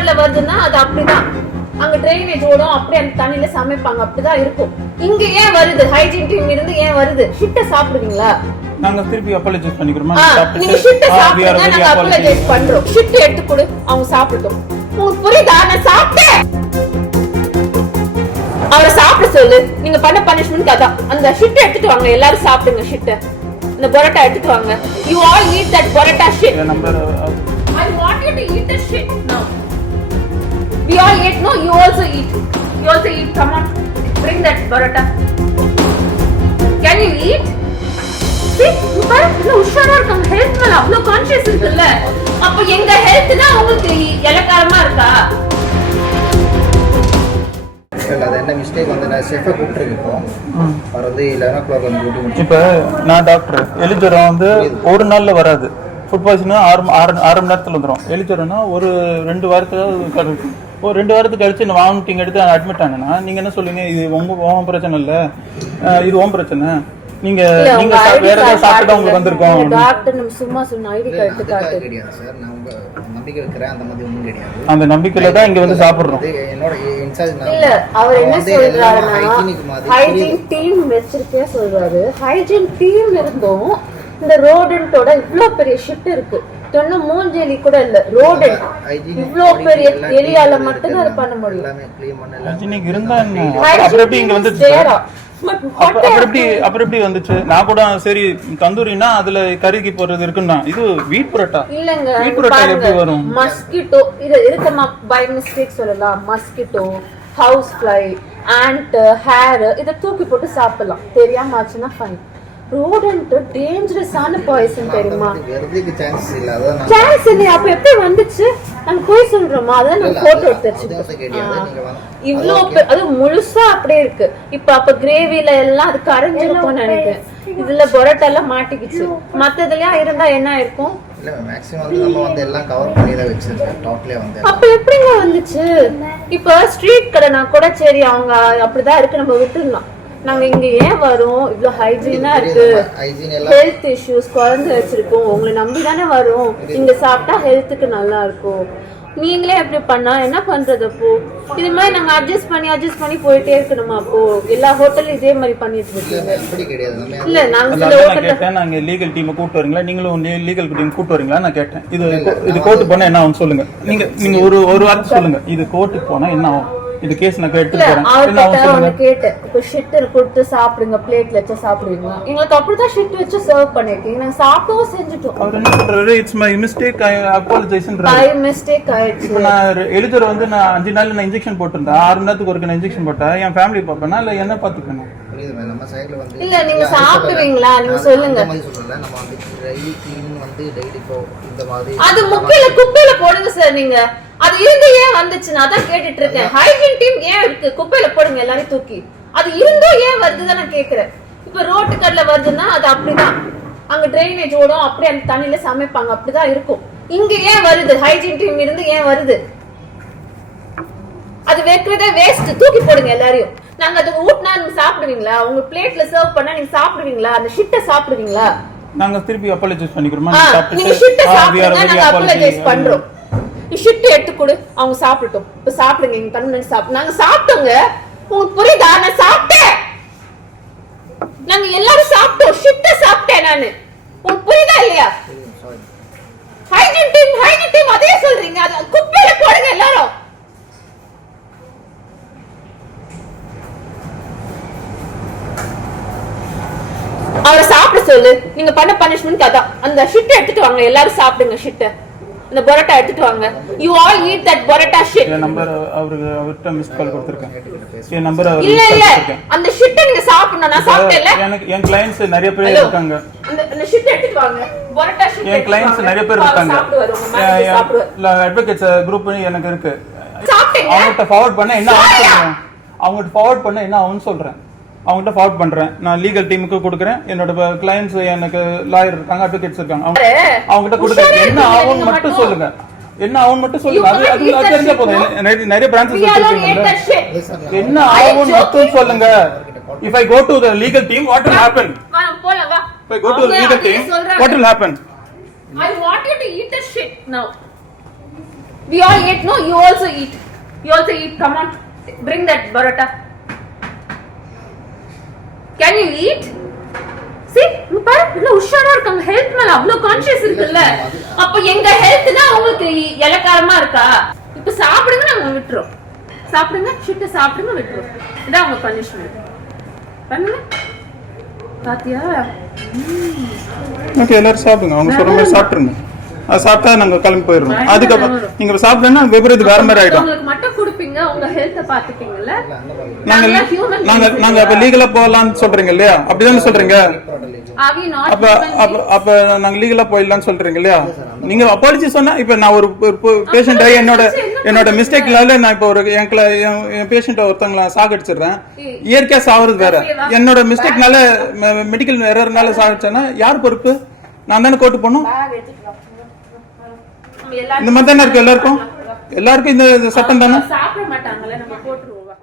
கடல வருதுன்னா அது அப்படிதான். அங்க ட்ரைனேஜ் ஓடும், அப்படியே அந்த தண்ணியில சமைப்பாங்க, அப்படிதான் இருக்கும். இங்க ஏன் வருது? ஹைஜீன் டீம் இருந்து ஏன் வருது? ஷிட்ட சாப்பிடுவீங்களா? நாங்க திருப்பி அப்பாலஜைஸ் பண்ணிக்கிறோமா? நீங்க ஷிட்ட சாப்பிடுங்க, நாங்க அப்பாலஜைஸ் பண்றோம். ஷிட் எடுத்து கொடு, அவங்க சாப்பிடட்டும். உங்களுக்கு புரியுதா? நான் சாப்பிட்டேன். அவரை சாப்பிட சொல்லு. நீங்க பண்ண பனிஷ்மெண்ட் அதான். அந்த ஷிட் எடுத்துட்டு வாங்க, எல்லாரும் சாப்பிடுங்க ஷிட்ட. இந்த பரோட்டா எடுத்துட்டு வாங்க. You all eat that parotta shit. I want you to eat that shit now. We all eat. No, you also eat. You also eat. Come on, bring that parotta. Can you eat? See, you guys, no உஷாரா இருக்காங்க. Health மேல அவ்வளவு conscious இருக்குல்ல. அப்ப எங்க health தான் உங்களுக்கு இலக்காரமா இருக்கா? அது என்ன மிஸ்டேக் வந்து நான் செஃப்பை கூப்பிட்டுருக்கோம். அவர் வந்து 11 o'clock வந்து டியூட்டி முடிச்சு. இப்போ நான் டாக்டர். எலிஜரம் வந்து ஒரு நாள்ல வராது. ஃபுட் பாய்சன் 6 மணி நேரத்தில் வந்துடும். எலிஜரம்னா ஒரு 2 வாரத்துக்கு ஒரு 2 வாரத்துக்கு கழிச்சு நான் வாமிட்டிங் எடுத்து அட்மிட் ஆனேன்னா நீங்க என்ன சொல்லுவீங்க? இது உங்க பிரச்சனை இல்ல, இது உன் பிரச்சனை. நீங்க வேற ஏதாவது சாப்பிட்டா உங்களுக்கு வந்திருக்கும். டாக்டர் நம்ம சும்மா சொன்ன ஐடி கார்டு கிடையாது சார். நான் உங்க நம்பிக்கை வைக்கிறேன், அந்த மாதிரி ஒன்றும் கிடையாது. அந்த நம்பிக்கையில தான் இங்க வந்து சாப்பிடுறோம். என்னோட இன்சார்ஜ் இல்ல, அவர் என்ன சொல்றாருன்னா ஹைஜீன் டீம் வச்சிருக்கே சொல்றாரு. ஹைஜீன் டீம் இருந்தும் இந்த ரோடன்ட்டோட இவ்ளோ பெரிய ஷிட் இருக்கு. தொன்ன மூஞ்செலி கூட இல்ல, ரோடன்ட் இவ்ளோ பெரிய எலியால மட்டும் தான் பண்ண முடியும். எல்லாமே க்ளீன் பண்ணல. ஹைஜீனிக் இருந்தா என்ன? அப்புறம் எப்படி இங்க வந்துச்சு? அப்புறம் எப்படி வந்துச்சு? நான் கூட சரி தந்தூரினா அதுல கறிக்கு போறது இருக்குன்னா இது வீட் புரோட்டா இல்லங்க. வீட் புரோட்டா எப்படி வரும்? மஸ்கிட்டோ இது இருக்குமா? பை மிஸ்டேக் சொல்லலாம். Mosquito, house fly, and, hair இத தூக்கி போட்டு சாப்பிடலாம். தெரியாம ஆச்சுன்னா ஃபைன். ரோடன்ட் டேஞ்சரஸான பாய்சன் தெரியுமா? வெறுதுக்கு சான்ஸ் இல்ல. அதான் சான்ஸ் இல்ல. அப்ப எப்படி வந்துச்சு? நான் போய் சொல்றோமா? அதான் நான் போட்டோ எடுத்துச்சு. இவ்ளோ அது முழுசா அப்படியே இருக்கு. இப்ப அப்ப கிரேவில எல்லாம் அது கரைஞ்சிருக்கும்னு நினைக்கிறேன். இதுல பரோட்டா எல்லாம் மாட்டிக்கிச்சு. மத்ததுலயா இருந்தா என்ன இருக்கும்? இல்ல மேக்ஸிமம் வந்து நம்ம வந்து எல்லாம் கவர் பண்ணி தான் வச்சிருக்கோம். டோட்டலே வந்து அப்ப எப்படிங்க வந்துச்சு? இப்ப ஸ்ட்ரீட் கடைனா கூட சரி, அவங்க அப்படிதான் இருக்கு, நம்ம விட்டுடலாம். நாங்க இங்க ஏன் வரோம்? இவ்வளவு ஹைஜீனா இருக்கு, ஹெல்த் இஷ்யூஸ், குழந்தை வச்சிருக்கோம், உங்களை நம்பி தானே வரும். இங்க சாப்பிட்டா ஹெல்த்துக்கு நல்லா இருக்கும். நீங்களே எப்படி பண்ணா என்ன பண்றது? அப்போ இது மாதிரி நாங்க அட்ஜஸ்ட் பண்ணி போயிட்டே இருக்கணுமா? அப்போ எல்லா ஹோட்டலும் இதே மாதிரி பண்ணிட்டு இருக்கீங்க. இல்ல நாங்க நாங்க லீகல் டீம் கூட்டு வரீங்களா? நீங்களும் லீகல் டீம் கூட்டு வரீங்களா? நான் கேட்டேன். இது கோர்ட்டு போனா என்ன ஆகும் சொல்லுங்க. நீங்க ஒரு வார்த்தை சொல்லுங்க. இது கோர்ட்டுக்கு போனா என்ன ஆகும்? இது கேஸ் நான் எடுத்துட்டு போறேன். அவர்கிட்ட கேட்டேன். இப்ப ஷிட் கொடுத்து சாப்பிடுங்க, பிளேட்ல வச்சு சாப்பிடுவீங்களா? எங்களுக்கு அப்படிதான் ஷிட் வச்சு சர்வ் பண்ணிருக்கீங்க. நாங்க சாப்பிட்டவும் செஞ்சுட்டோம். அவர் என்ன சொல்றாரு? இட்ஸ் மை மிஸ்டேக், ஐ அப்பாலஜைஸ்ன்றாரு. பை மிஸ்டேக் ஆயிடுச்சு. இப்போ நான் எலிஜர் வந்து நான் 5 நாள்ல நான் இன்ஜெக்ஷன் போட்டுருந்தேன். 6 மணி நேரத்துக்கு ஒருக்க நான் இன்ஜெக்ஷன் போட்டேன். என் ஃபேமிலி பாப்பேனா இல்ல என்ன பாத்துக்கணும்? நம்ம சைடுல வந்து இல்ல நீங்க சாப்பிடுவீங்களா? நீங்க சொல்லுங்க. நம்ம சொல்றல நம்ம வந்து ட்ரை க்ளீன் வந்து டெய்லி போ இந்த மாதிரி அது முக்கில குப்பையில போடுங்க சார். நீங்க அது இருந்து ஏன் வந்துச்சு? நான் தான் கேட்டுட்டு இருக்கேன். ஹைஜீன் டீம் ஏன் இருக்கு? குப்பையில போடுங்க எல்லாரும் தூக்கி. அது இருந்தும் ஏன் வருதுதான் நான் கேக்குறேன். இப்ப ரோட்டு கடல வருதுன்னா அது அப்படிதான். அங்க ட்ரைனேஜ் ஓடும், அப்படியே அந்த தண்ணியில சமைப்பாங்க, அப்படிதான் இருக்கும். இங்க ஏன் வருது? ஹைஜீன் டீம் இருந்து ஏன் வருது? அது வைக்கிறதே வேஸ்ட். தூக்கி போடுங்க எல்லாரையும். நாங்க அது ஊட்டினா நீங்க சாப்பிடுவீங்களா? உங்க பிளேட்ல சர்வ் பண்ணா நீங்க சாப்பிடுவீங்களா? அந்த ஷிட்ட சாப்பிடுவீங்களா? நாங்க திருப்பி அப்பாலஜைஸ் பண்ணிக்கிறோமா? நீங்க ஷிட்ட சாப்பிடுங்க, நாங்க அப்பாலஜைஸ் பண்றோம். ஷிட் எடுத்து கொடு, அவங்க சாப்பிடட்டும். இப்ப சாப்பிடுங்க. எங்க கண்ணு சாப்பிட்டு நாங்க சாப்பிட்டோங்க. உங்களுக்கு புரியுதா? நான் சாப்பிட்டேன். நாங்க எல்லாரும் சாப்பிட்டோம். ஷிட்ட சாப்பிட்டேன் நானு. உங்களுக்கு புரியுதா இல்லையா? ஹைஜீன் டீம் அதே சொல்றீங்க. அது குப்பையில போடுங்க எல்லாரும். அவரை சாப்பிட சொல்லு. நீங்க பண்ண பனிஷ்மெண்ட் அதான். அந்த ஷிட் எடுத்துட்டு வாங்க, எல்லாரும் சாப்பிடுங்க ஷிட்ட. இந்த பரோட்டா எடுத்துட்டு வாங்க. You all eat that parotta shit. N number அவர்ட்ட மிஸ் கால் கொடுத்திருக்கேன். என் நம்பர் இல்ல அந்த ஷிட் நீங்க சாப்பிடணும். நான் சாப்பிட்டேன்ல. எனக்கு என் கிளையன்ட்ஸ் நிறைய பேர் இருக்காங்க. அந்த ஷிட் எடுத்துட்டு வாங்க. பரோட்டா ஷிட் என் கிளையன்ட்ஸ் நிறைய பேர் இருக்காங்க. அட்வொகேட்ஸ் குரூப் எனக்கு இருக்கு. அவங்கட்ட ஃபார்வர்ட் பண்ண என்ன ஆகும்? அவங்கட்ட ஃபார்வர்ட் பண்ண என்ன ஆகும்னு சொல்றேன். அவங்ககிட்ட ஃபார்வர்ட் பண்றேன். நான் லீகல் டீமுக்கு கொடுக்குறேன். என்னோட கிளையன்ட்ஸ் எனக்கு லாயர் இருக்காங்க, அட்வொகேட்ஸ் இருக்காங்க. அவங்ககிட்ட கொடுக்குறேன். என்ன ஆகும்னு மட்டும் சொல்லுங்க. என்ன ஆகும்னு மட்டும் சொல்லுங்க. அது தெரிஞ்ச போதும். நிறைய பிரான்ச்சஸ் வச்சிருக்கீங்க. என்ன ஆகும்னு மட்டும் சொல்லுங்க. If I go to the legal team, what will happen? If I go to the legal team, what will happen? I want you to eat the shit now. We all ate, no? You also eat. You also eat. Come on. Bring that parotta. Can you eat? See? இங்க பாரு, இவ்வளவு உஷாரா இருக்காங்க. Health மேல அவ்வளவு conscious இருக்குல்ல. அப்ப எங்க ஹெல்த் தான் உங்களுக்கு இலக்காரமா இருக்கா? இப்ப சாப்பிடுங்க, நாங்க விட்டுறோம். சாப்பிடுங்க, ஷிட்ட சாப்பிடுங்க, விட்டுறோம். இதான் உங்க பனிஷ்மெண்ட். பண்ணுங்க. பாத்தியா? ஓகே, எல்லாரும் சாப்பிடுங்க. அவங்க சொல்ற மாதிரி சாப்பிட்டுருங்க. அது சாப்பிட்டா நாங்க கிளம்பி போயிடுறோம். அதுக்கப்புறம் நீங்க சாப்பிட்டா விபரீத வேற மாதிரி ஆயிடும். உங்களுக்கு மட்டும் கொடுப்பீங்க, உங்க ஹெல்த்த பாத்துப்பீங்கல்ல. நாங்க அப்ப லீகலா போகலாம்னு சொல்றீங்க இல்லையா? அப்படிதானே சொல்றீங்க? அப்ப நாங்க லீகலா போயிடலாம்னு சொல்றீங்க இல்லையா? நீங்க அப்பாலஜி சொன்னா இப்ப நான் ஒரு பேஷண்ட் ஆகி என்னோட மிஸ்டேக்னால நான் இப்ப ஒரு என் பேஷண்ட் ஒருத்தவங்களை சாகடிச்சிடுறேன். இயற்கையா சாகுறது வேற. என்னோட மிஸ்டேக்னால மெடிக்கல் எரர்னால சாகடிச்சேன்னா யார் பொறுப்பு? நான் தானே கோர்ட்டு போகணும். இந்த மாதிரி தானே இருக்கு எல்லாருக்கும். இந்த சட்டம் தானே. சாப்பிட மாட்டாங்கல்ல, நம்ம போட்டுருவோம்.